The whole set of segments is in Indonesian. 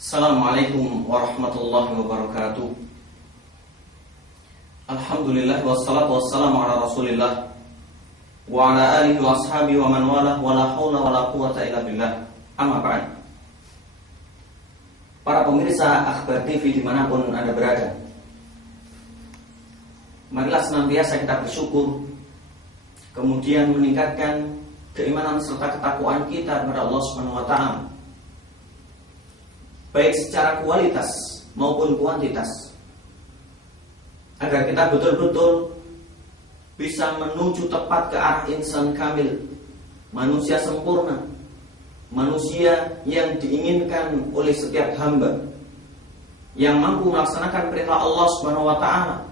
Assalamualaikum warahmatullahi wabarakatuh. Alhamdulillah wassalatu wassalamu ala Rasulillah wa ala alihi wa ashabihi wa man walah wa la haula wa la quwata illa billah. Amma ba'd. Para pemirsa Akhbar TV dimanapun Anda berada, marilah senantiasa kita bersyukur, kemudian meningkatkan keimanan serta ketakwaan kita kepada Allah Subhanahu wa taala, baik secara kualitas maupun kuantitas, agar kita betul-betul bisa menuju tepat ke arah insan kamil, manusia sempurna, manusia yang diinginkan oleh setiap hamba, yang mampu melaksanakan perintah Allah Subhanahu wa taala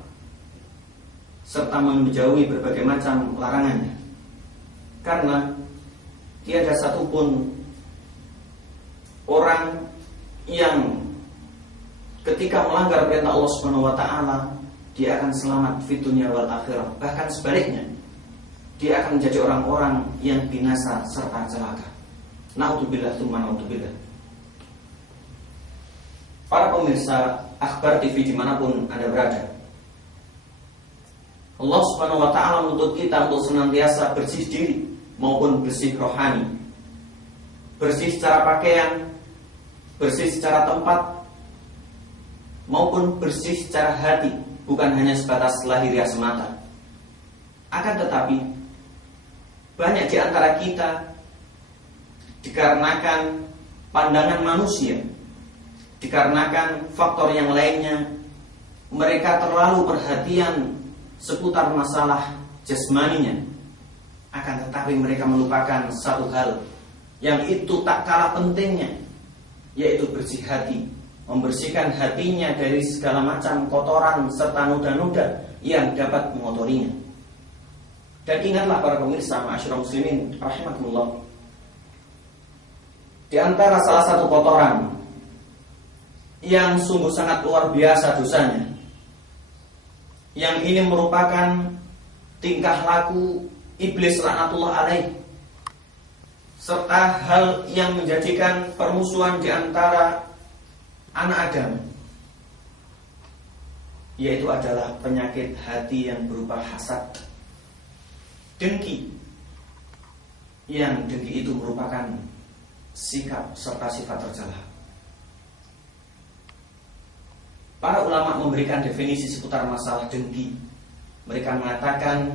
serta menjauhi berbagai macam larangannya. Karena tiada satupun orang yang ketika melanggar perintah Allah Subhanahu wa taala dia akan selamat fid dunya wal akhirah. Bahkan sebaliknya, dia akan menjadi orang-orang yang binasa serta celaka. Na'udzubillah tsumma na'udzubillah. Para pemirsa Akhbar TV dimanapun Anda berada, Allah Subhanahu wa taala menuntut kita untuk senantiasa bersih diri maupun bersih rohani, bersih secara pakaian, bersih secara tempat, maupun bersih secara hati, bukan hanya sebatas lahiriah semata. Akan tetapi, banyak di antara kita dikarenakan pandangan manusia, dikarenakan faktor yang lainnya, mereka terlalu perhatian seputar masalah jasmaninya. Akan tetapi mereka melupakan satu hal yang itu tak kalah pentingnya, yaitu bersih hati, membersihkan hatinya dari segala macam kotoran serta noda-noda yang dapat mengotorinya. Dan ingatlah para pemirsa ma'asyiral muslimin rahimakumullah, di antara salah satu kotoran yang sungguh sangat luar biasa dosanya, yang ini merupakan tingkah laku iblis laknatullah alaih, serta hal yang menjadikan permusuhan di antara anak Adam, yaitu adalah penyakit hati yang berupa hasad, dengki, yang dengki itu merupakan sikap serta sifat tercela. Para ulama memberikan definisi seputar masalah dengki. Mereka mengatakan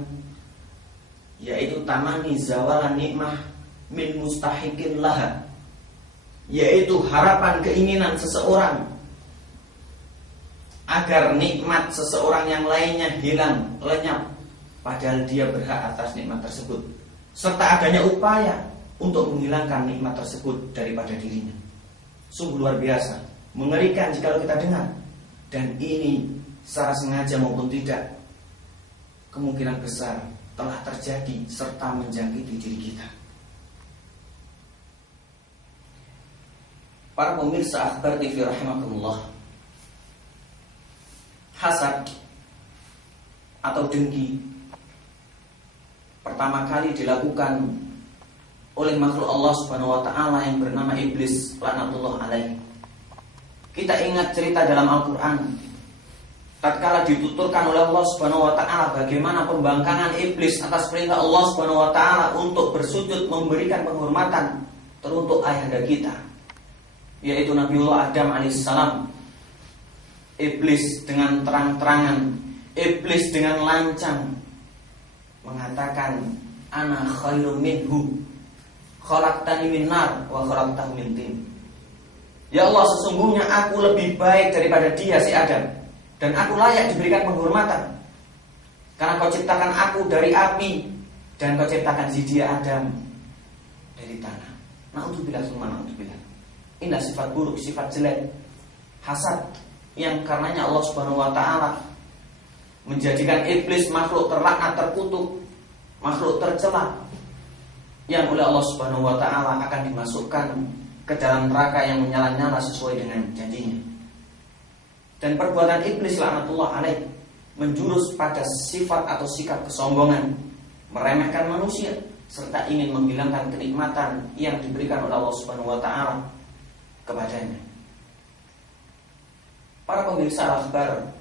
yaitu tamani zawalan nikmah min mustahikin laha, yaitu harapan keinginan seseorang agar nikmat seseorang yang lainnya hilang, lenyap, padahal dia berhak atas nikmat tersebut, serta adanya upaya untuk menghilangkan nikmat tersebut daripada dirinya. Sungguh luar biasa, mengerikan jika kita dengar. Dan ini secara sengaja maupun tidak, kemungkinan besar telah terjadi serta menjangkiti diri kita. Para pemirsa Akhbar TV rahimakumullah, hasad atau dengki pertama kali dilakukan oleh makhluk Allah Subhanahu wa taala yang bernama iblis laknatullah alaih. Kita ingat cerita dalam Al-Quran, tatkala dituturkan oleh Allah Subhanahu wa taala bagaimana pembangkangan iblis atas perintah Allah Subhanahu wa taala untuk bersujud memberikan penghormatan teruntuk ayahanda kita, yaitu Nabiullah Adam alaihissalam. Iblis dengan terang-terangan, iblis dengan lancang mengatakan, ana khairum minhu, khalaqtani min nar wa khalaqtahu min tin. Ya Allah, sesungguhnya aku lebih baik daripada dia, si Adam, dan aku layak diberikan penghormatan karena kau ciptakan aku dari api dan kau ciptakan si dia Adam dari tanah. Na'udzubillah tsumma na'udzubillah. Inilah sifat buruk, sifat jelek, hasad, yang karenanya Allah Subhanahu wa taala menjadikan iblis makhluk terlaknat, terkutuk, makhluk tercela, yang oleh Allah Subhanahu wa taala akan dimasukkan ke dalam neraka yang menyala-nyala sesuai dengan janjinya. Dan perbuatan iblis laknatullah alaih menjurus pada sifat atau sikap kesombongan, meremehkan manusia, serta ingin menghilangkan kenikmatan yang diberikan oleh Allah Subhanahu wa taala kepadanya. Para pemirsa Al-Akhbar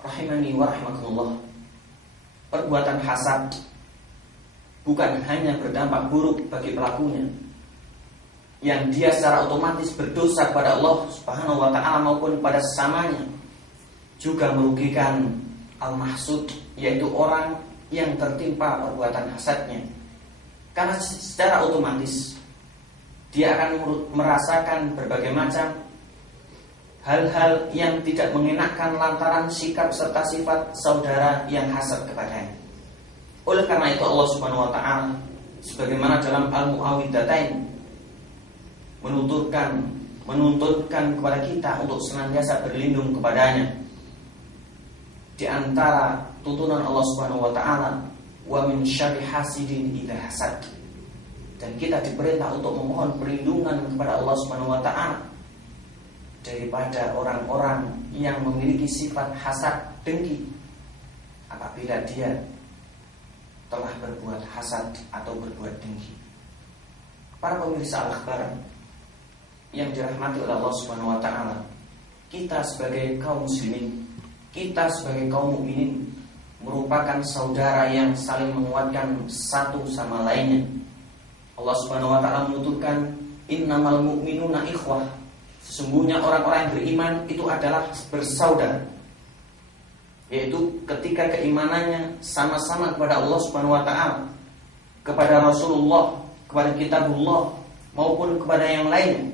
rahimani wa rahmatullah, perbuatan hasad bukan hanya berdampak buruk bagi pelakunya, yang dia secara otomatis berdosa kepada Allah Subhanahu wa ta'ala maupun pada sesamanya, juga merugikan al-mahsud, yaitu orang yang tertimpa perbuatan hasadnya. Karena secara otomatis dia akan merasakan berbagai macam hal-hal yang tidak mengenakan lantaran sikap serta sifat saudara yang hasad kepadanya. Oleh karena itu Allah Subhanahu wa ta'ala sebagaimana dalam Al-Mu'awwidzatain menuntutkan kepada kita untuk senantiasa berlindung kepadanya. Di antara tuntunan Allah Subhanahu wa ta'ala, wa min syarri hasidin idza hasad. Dan kita diperintah untuk memohon perlindungan kepada Allah Subhanahu wa ta'ala daripada orang-orang yang memiliki sifat hasad dengki apabila dia telah berbuat hasad atau berbuat dengki. Para pemirsa Al-Akhbar yang dirahmati oleh Allah Subhanahu wa ta'ala, kita sebagai kaum muslimin, kita sebagai kaum mukminin merupakan saudara yang saling menguatkan satu sama lainnya. Allah Subhanahu wa ta'ala menuturkan, innamal mu'minuna ikhwah. Sesungguhnya orang-orang yang beriman itu adalah bersaudara, yaitu ketika keimanannya sama-sama kepada Allah Subhanahu wa ta'ala, kepada Rasulullah, kepada kitabullah maupun kepada yang lainnya,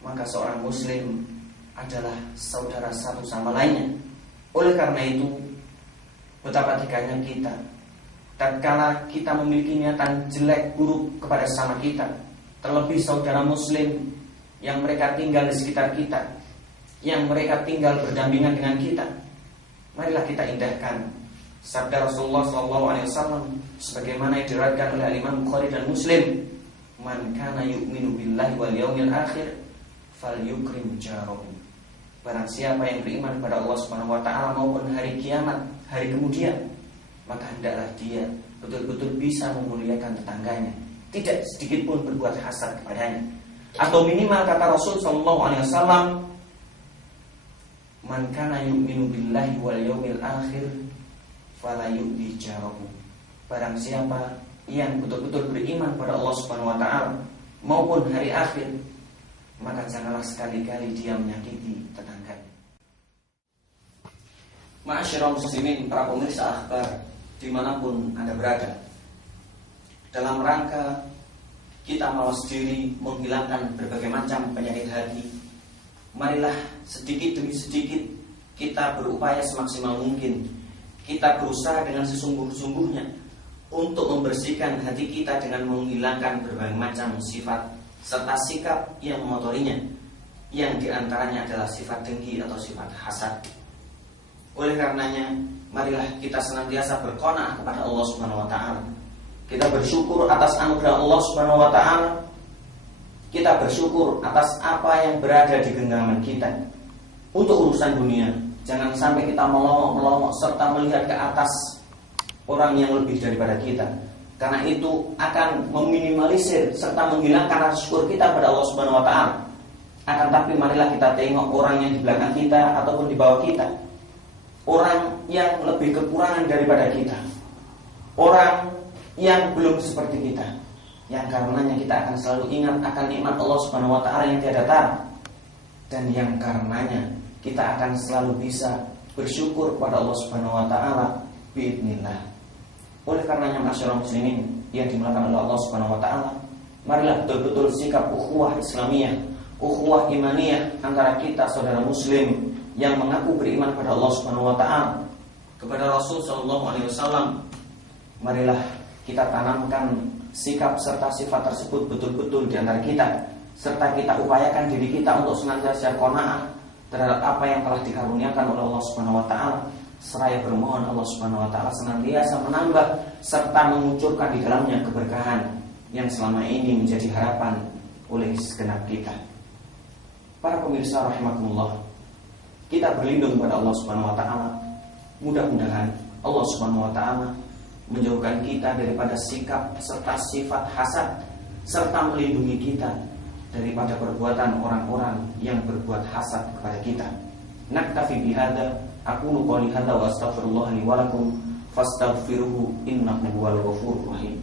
maka seorang muslim adalah saudara satu sama lainnya. Oleh karena itu, betapa tiganya kita tatkala kita memiliki niatan jelek buruk kepada sesama kita, terlebih saudara muslim yang mereka tinggal di sekitar kita, yang mereka tinggal berdampingan dengan kita. Marilah kita indahkan sabda Rasulullah SAW sebagaimana yang diriwayatkan oleh Imam Bukhari dan Muslim, man kana yu'minu billahi wal yaumil akhir falyukrim jarahu. Barang siapa yang beriman kepada Allah Subhanahu wa ta'ala maupun hari kiamat, hari kemudian, maka hendaklah dia betul-betul bisa memuliakan tetangganya, tidak sedikit pun berbuat hasad kepadanya. Atau minimal kata Rasul sallallahu alaihi wasallam, man kana yu'minu billahi wal yaumil akhir fala yu'di jarahu. Barang siapa yang betul-betul beriman pada Allah Subhanahu wa ta'ala maupun hari akhir, maka janganlah sekali-kali dia menyakiti tetangganya. Ma'asyiral muslimin, para pemirsa Akhbar dimanapun Anda berada, dalam rangka kita mawas diri menghilangkan berbagai macam penyakit hati, marilah sedikit demi sedikit kita berupaya semaksimal mungkin. Kita berusaha dengan sesungguh-sungguhnya untuk membersihkan hati kita dengan menghilangkan berbagai macam sifat serta sikap yang mengotorinya, yang diantaranya adalah sifat dengki atau sifat hasad. Oleh karenanya, marilah kita senantiasa berqanaah kepada Allah Subhanahu wa ta'ala. Kita bersyukur atas anugerah Allah Subhanahu wa ta'ala. Kita bersyukur atas apa yang berada di genggaman kita. Untuk urusan dunia, jangan sampai kita melongok-melongok serta melihat ke atas orang yang lebih daripada kita, karena itu akan meminimalisir serta menghilangkan rasa syukur kita pada Allah Subhanahu wa ta'ala. Akan tapi marilah kita tengok orang yang di belakang kita ataupun di bawah kita, orang yang lebih kekurangan daripada kita, orang yang belum seperti kita, yang karenanya kita akan selalu ingat akan nikmat Allah Subhanahu wa ta'ala yang tiada tara, dan yang karenanya kita akan selalu bisa bersyukur kepada Allah Subhanahu wa ta'ala biidznillah. Oleh karenanya masyarakat muslimin yang dimuliakan oleh Allah Subhanahu wa ta'ala, marilah betul-betul sikap ukhuwah Islamiyah, ukhuwah imaniyah antara kita saudara muslim yang mengaku beriman pada Allah Subhanahu wa ta'ala, kepada Rasul sallallahu alaihi wasallam. Marilah kita tanamkan sikap serta sifat tersebut betul-betul di antara kita, serta kita upayakan diri kita untuk senantiasa qanaah terhadap apa yang telah dikaruniakan oleh Allah Subhanahu wa ta'ala, seraya bermohon Allah Subhanahu wa ta'ala senantiasa menambah serta mengucurkan di dalamnya keberkahan yang selama ini menjadi harapan oleh segenap kita. Para pemirsa rahimakumullah, kita berlindung kepada Allah Subhanahu wa ta'ala. Mudah-mudahan Allah Subhanahu wa ta'ala menjauhkan kita daripada sikap serta sifat hasad, serta melindungi kita daripada perbuatan orang-orang yang berbuat hasad kepada kita. Naktafi bihadza, aqulu qouli hadza wa astaghfirullah li wa lakum fastaghfiruhu innahu huwal ghafurur rahim.